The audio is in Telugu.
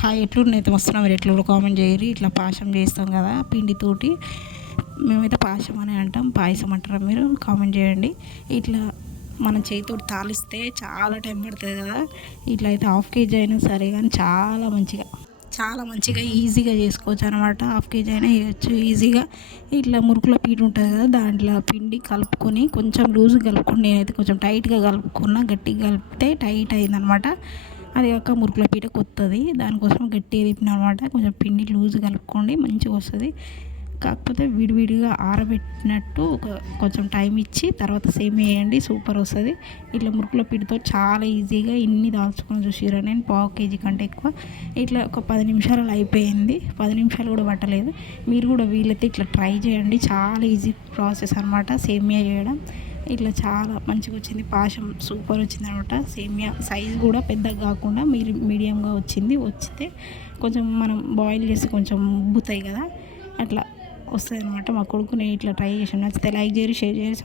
హాయ్ ఎట్లున్నైతే వస్తున్నాం మీరు ఎట్లా కామెంట్ చేయరు. ఇట్లా పాయసం చేస్తాం కదా పిండితోటి, మేమైతే పాయసం అని అంటాం, పాయసం అంటారా మీరు కామెంట్ చేయండి. ఇట్లా మనం చేతితోటి తాలిస్తే చాలా టైం పడుతుంది కదా, ఇట్లా అయితే హాఫ్ కేజీ అయినా సరే కానీ చాలా మంచిగా ఈజీగా చేసుకోవచ్చు అనమాట. హాఫ్ కేజీ అయినా వేయచ్చు ఈజీగా. ఇట్లా మురుకుల పీట ఉంటుంది కదా, దాంట్లో పిండి కలుపుకొని కొంచెం లూజ్గా కలుపుకొని, నేనైతే కొంచెం టైట్గా కలుపుకున్నా, గట్టిగా కలిపితే టైట్ అయిందనమాట. అది కాక మురుకుల పీట కొత్తది, దానికోసం గట్టిగా తిప్పిన అనమాట. కొంచెం పిండి లూజ్ కలుపుకోండి మంచిగా వస్తుంది. కాకపోతే విడివిడిగా ఆరబెట్టినట్టు కొంచెం టైం ఇచ్చి తర్వాత సేమ్ వేయండి, సూపర్ వస్తుంది. ఇట్లా మురుకుల పిండితో చాలా ఈజీగా ఇన్ని దాల్చుకొని చూసిరా. నేను పావు కేజీ కంటే ఎక్కువ ఇట్లా ఒక 10 నిమిషాలు అయిపోయింది. 10 నిమిషాలు కూడా పట్టలేదు. మీరు కూడా వీలైతే ఇట్లా ట్రై చేయండి, చాలా ఈజీ ప్రాసెస్ అనమాట సేమియా చేయడం. ఇట్లా చాలా మంచిగా వచ్చింది, పాయసం సూపర్ వచ్చింది అనమాట. సేమియా సైజు కూడా పెద్దగా కాకుండా మీడియంగా వచ్చితే కొంచెం మనం బాయిల్ చేసి కొంచెం ఉబ్బుతాయి కదా, అట్లా వస్తుంది అనమాట. మా కొడుకు నేను ఇట్లా ట్రై చేసాను. నచ్చితే లైక్ చేయరు, షేర్ చేయరు.